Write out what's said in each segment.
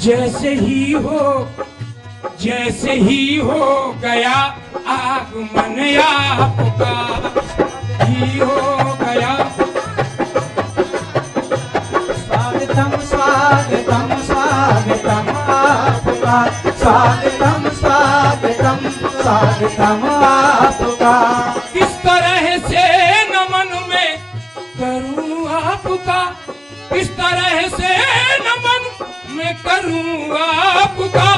जैसे ही हो गया आगमन आपका, ही हो गया। स्वागतम स्वागतम स्वागतम आपका, स्वागतम स्वागतम स्वागतम आपका। किस तरह से नमन में करूं आपका, किस तरह से नमन मैं करूं आपका।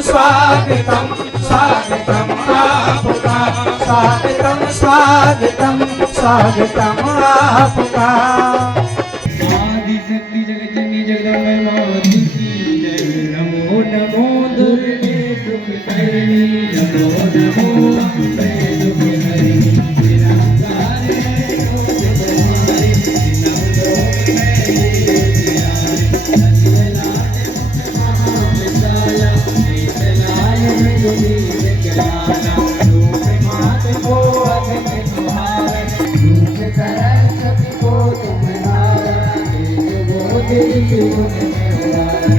स्वागतम स्वागतम आपका, स्वागतम स्वागतम स्वागतम आपका। आदिशक्ति जगज्जननी जगदम्बे मातु की जय। नमो नमो दुर्गे दुख हरिणी, नमो नमो दुर्गे दुख हरिणी। निरंकार है कोटि तुम्हारे, नम लोक में ये उजियारे। सत्यलाल मुख महाविशाला, शीतलाल रघुवीर ज्ञाना। रूप मात को अगम तुम्हारा, रूप सरस्वती को तुम नारा। तेरी जीवन में वारा,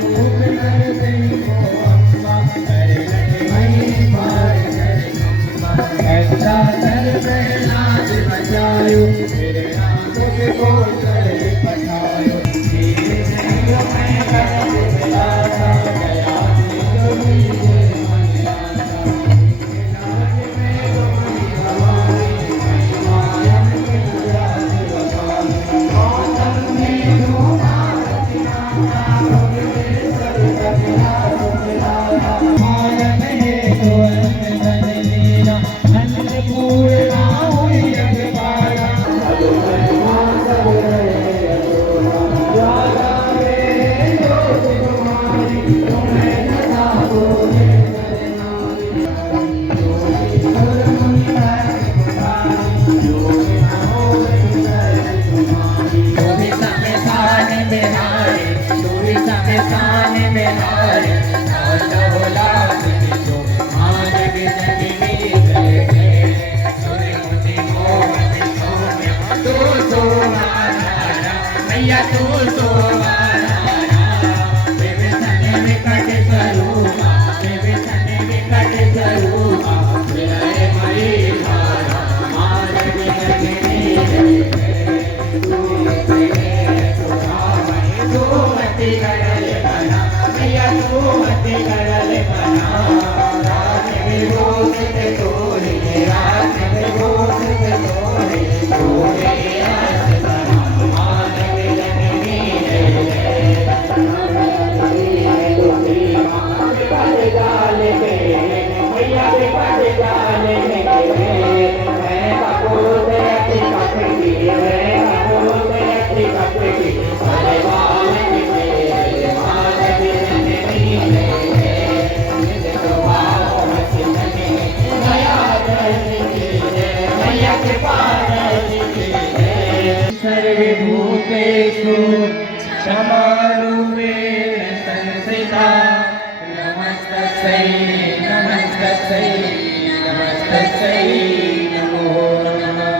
रूप नर तेरी को अम्बा। कर लगे मई पार कर अम्बा। ऐसा कर प्रहलाद बचायो, तेरे आंखों से खोल कर पठायो। तेरे नैनों में कर दिलासा, गया जो मुझे मन आता। तेरे नाज में डोली हमारी, माया में राज बसानी। मौसम में धूमावती माता, भुवनेश्वर कपिला सुमिलाता। माया में तो अंगन लीला, अन्नपूर्णा हुई जगपाला। मधुमय मास रहे अधूरा, ज्वाला में ज्योति तुम्हारी। तुम्हें सदा बोले नर नारी, योगी सुर मुनि नर पुरारी। योगी न होए नर तुम्हारी। योगी समेतान बिहारी, योगी समेतान बिहारी। नाथ होला जो मार्ग जननी जय जय। सुर मुनि मोहन सौम्य, तू सोहारा मैया, तू सोहारा। विभीषण विकट स्वरूपा, विभीषण विकट स्वरूपा। विरह मई धारा, मार्ग जननी जय जय। तू मति करल बना मैया, तू मति करल बना। रात विभूत तोरे, रात विभूत तोरे। तोरे आस बना, मानव जननी जय जय। दुखी माँ विपद जाल के, मैया विपद जाल के। मैं कपूत अति कपटी, मैं कपूत अति कपटी। भले बालक के मानव जननी जय जय। निज स्वभाव हसीने, दया दर्शी की जय। मैया कृपा दर्शी की जय। सर्वभूतेषु क्षमारूपेण संस्थिता। नमस्तस्यै नमस्तस्यै नमस्तस्यै नमो नमः।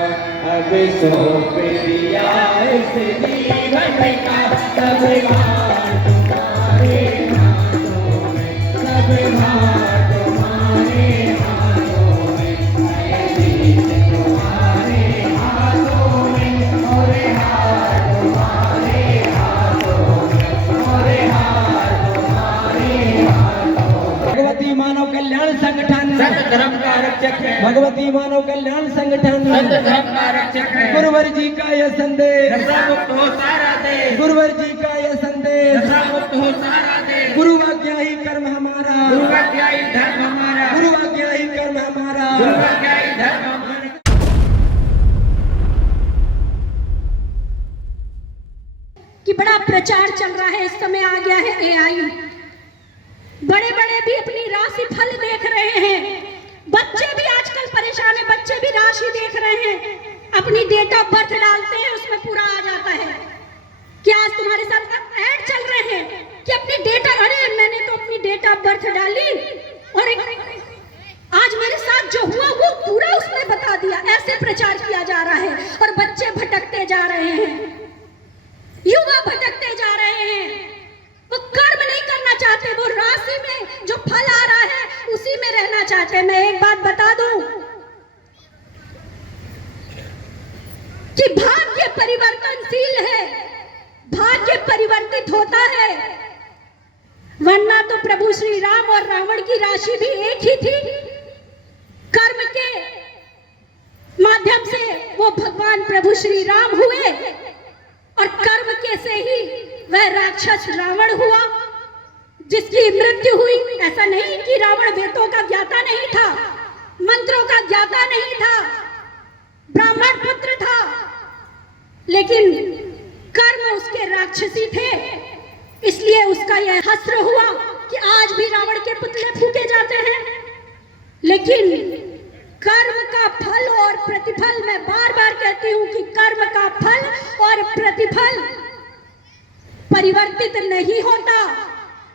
अब सो प्रियाय से जीवन का सब भार तुम्हारे हाथों में, सब भार तुम्हारे हाथों में। मैं जीत तुम्हारे हाथों में, मोरे हार तुम्हारे हाथों में, मोरे हार तुम्हारे हाथों में। भगवती मानव कल्याण संगठन, सत धर्म का रक्षक है। भगवती मानव कल्याण संगठन, सत धर्म का रक्षक है। गुरुवर जी का यह संदेश, नशा मुक्त हो सारा देश। गुरुवर जी का यह संदेश, नशा मुक्त हो सारा देश। गुरु आज्ञा ही कर्म हमारा, गुरु आज्ञा ही धर्म हमारा, गुरु आज्ञा ही कर्म हमारा, गुरु आज्ञा ही धर्म हमारा। कि बड़ा प्रचार चल रहा है, इस समय आ गया है AI। बड़े बड़े भी अपनी राशि फल देख रहे हैं, बच्चे भी आजकल परेशान है, बच्चे भी राशि देख रहे हैं। अपनी डेट ऑफ बर्थ डालते हैं, उसमें पूरा आ जाता है। क्या आज तुम्हारे साथ ऐड चल रहे हैं कि अपनी डेट, अरे मैंने तो अपनी डेट ऑफ बर्थ डाली और आज मेरे साथ जो हुआ वो पूरा उसने बता दिया। ऐसे प्रचार किया जा रहा है और बच्चे भटकते जा रहे हैं, युवा भटकते जा रहे हैं। चाहते। मैं एक बात बता दूं कि भाग्य परिवर्तनशील है, भाग्य परिवर्तित होता है, वरना तो प्रभु श्री राम और रावण की राशि भी एक ही थी। कर्म के माध्यम से वो भगवान प्रभु श्री राम हुए और कर्म के से ही वह राक्षस रावण हुआ जिसकी मृत्यु हुई। ऐसा नहीं कि रावण वेदों का ज्ञाता नहीं था, मंत्रों का ज्ञाता नहीं था, ब्राह्मण पुत्र था, लेकिन कर्म उसके राक्षसी थे, इसलिए उसका यह हस्र हुआ कि आज भी रावण के पुतले फूके जाते हैं। लेकिन कर्म का फल और प्रतिफल, मैं बार बार कहती हूं कि कर्म का फल और प्रतिफल परिवर्तित नहीं होता।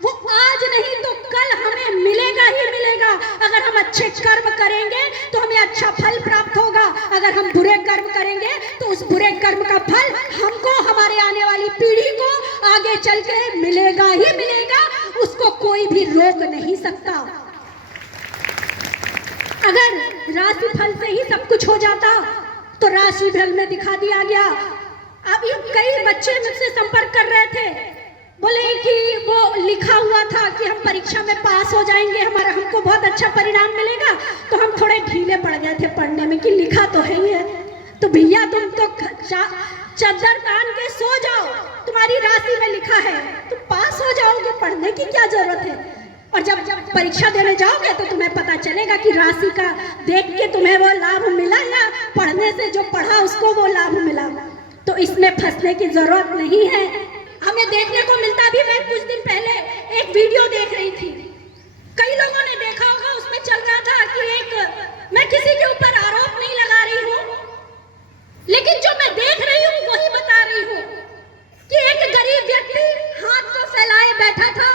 वो आज नहीं तो कल हमें मिलेगा ही मिलेगा। अगर हम अच्छे कर्म करेंगे तो हमें अच्छा फल प्राप्त होगा, अगर हम बुरे कर्म करेंगे तो उस बुरे कर्म का फल हमको, हमारे आने वाली पीढ़ी को आगे चल के मिलेगा ही मिलेगा, उसको कोई भी रोक नहीं सकता। अगर राशि फल से ही सब कुछ हो जाता तो राशि फल में दिखा दिया गया। अब ये कई बच्चे मुझसे संपर्क कर रहे थे, बोले कि वो लिखा हुआ था कि हम परीक्षा में पास हो जाएंगे, हमारा हमको बहुत अच्छा परिणाम मिलेगा। तो हम थोड़े ढीले पड़ गए थे पढ़ने में कि लिखा तो है ही है। तो भैया तुम तो चद्दर तान के सो जाओ, तुम्हारी राशि में लिखा है, तुम पास हो जाओगे, पढ़ने की क्या जरूरत है। और जब परीक्षा देने जाओगे तो तुम्हें पता चलेगा कि राशि का देख के तुम्हें वो लाभ मिला या पढ़ने से जो पढ़ा उसको वो लाभ मिला। तो इसमें फंसने की जरूरत नहीं है। हमें देखने को मिलता भी, मैं कुछ दिन पहले एक वीडियो देख रही थी, कई लोगों ने देखा होगा, उसमें चल रहा था कि मैं किसी के ऊपर आरोप नहीं लगा रही हूँ, लेकिन जो मैं देख रही हूँ वही बता रही हूँ कि एक गरीब व्यक्ति हाथ को फैलाए बैठा था,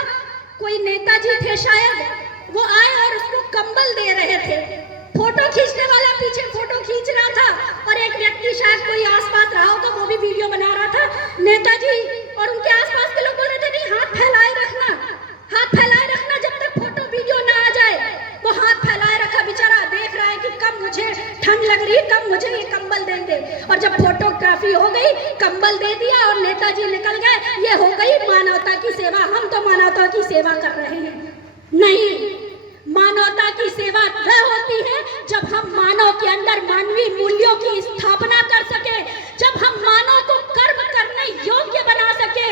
कोई नेताजी थे शायद, वो आए और उसको कंबल दे रहे थे। फोटो खींचने वाला पीछे फोटो खींच रहा था और एक व्यक्ति शायद कोई आसपास रहा होगा, वो भी वीडियो बना रहा था। नेताजी और उनके आसपास के लोग बोल रहे थे नहीं, हाथ फैलाए रखना, हाथ फैलाए रखना जब तक फोटो वीडियो ना आ जाए। वो हाथ फैलाए रखा, बेचारा देख रहा है कि कब मुझे ठंड लग रही है, कब मुझे ये कंबल देंगे। और जब फोटोग्राफी हो गई, कंबल दे दिया और नेताजी निकल गए। ये हो गई मानवता की सेवा। हम तो मानवता की सेवा कर रहे हैं? नहीं, मानवता की सेवा वह होती है जब हम मानव के अंदर मानवीय मूल्यों की स्थापना कर सके, जब हम मानव को कर्म करने योग्य बना सके।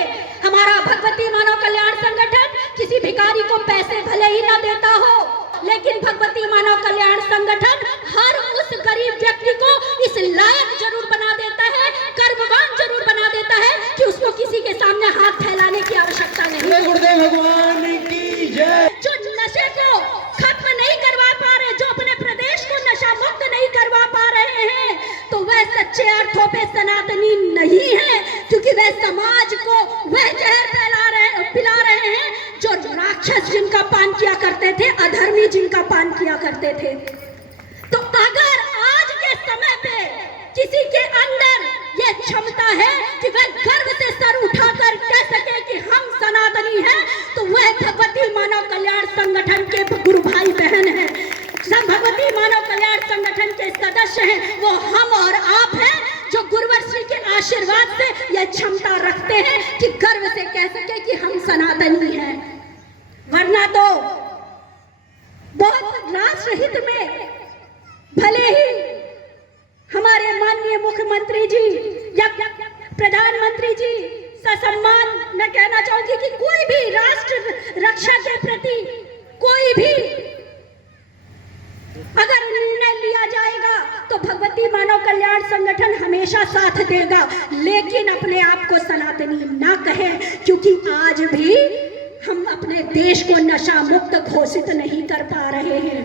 हमारा भगवती मानव कल्याण संगठन किसी भिखारी को पैसे भले ही ना देता हो, लेकिन भगवती मानव कल्याण संगठन हर उस गरीब व्यक्ति को इस लायक जरूर बना देता है, कर्मवान जरूर बना देता है कि उसको किसी के सामने हाथ फैलाने की आवश्यकता नहीं। गुरुदेव भगवान की जय। जो नशे को खत्म नहीं करवा पा रहे, जो अपने प्रदेश को नशा मुक्त नहीं करवा पा रहे हैं, तो वह सच्चे अर्थों पे सनातनी नहीं है, क्योंकि वह समाज को वह जहर पिला रहे हैं जो राक्षस जिनका पान किया करते थे, अधर्मी जिनका पान किया करते थे। तो अगर आज के समय पे किसी के अंदर यह क्षमता है कि वह गर्व से सर उठाकर कह सके कि हम सनातनी हैं, तो वह भगवती मानव कल्याण संगठन के गुरु भाई बहन हैं। सब भगवती मानव कल्याण संगठन के सदस्य हैं, वो हम और आप हैं, जो गुरुवर श्री के आशीर्वाद से यह क्षमता रखते हैं कि गर्व से कह सके कि हम सनातनी हैं। वरना तो बहुत राष्ट्र हित में भले ही हमारे माननीय मुख्यमंत्री जी या प्रधानमंत्री जी ससम्मान, मैं कहना चाहूंगी कि कोई भी राष्ट्र रक्षा के प्रति कोई भी अगर निर्णय लिया जाएगा तो भगवती मानव कल्याण संगठन हमेशा साथ देगा, लेकिन अपने आप को सनातनी ना कहें, क्योंकि आज भी हम अपने देश को नशा मुक्त घोषित नहीं कर पा रहे हैं।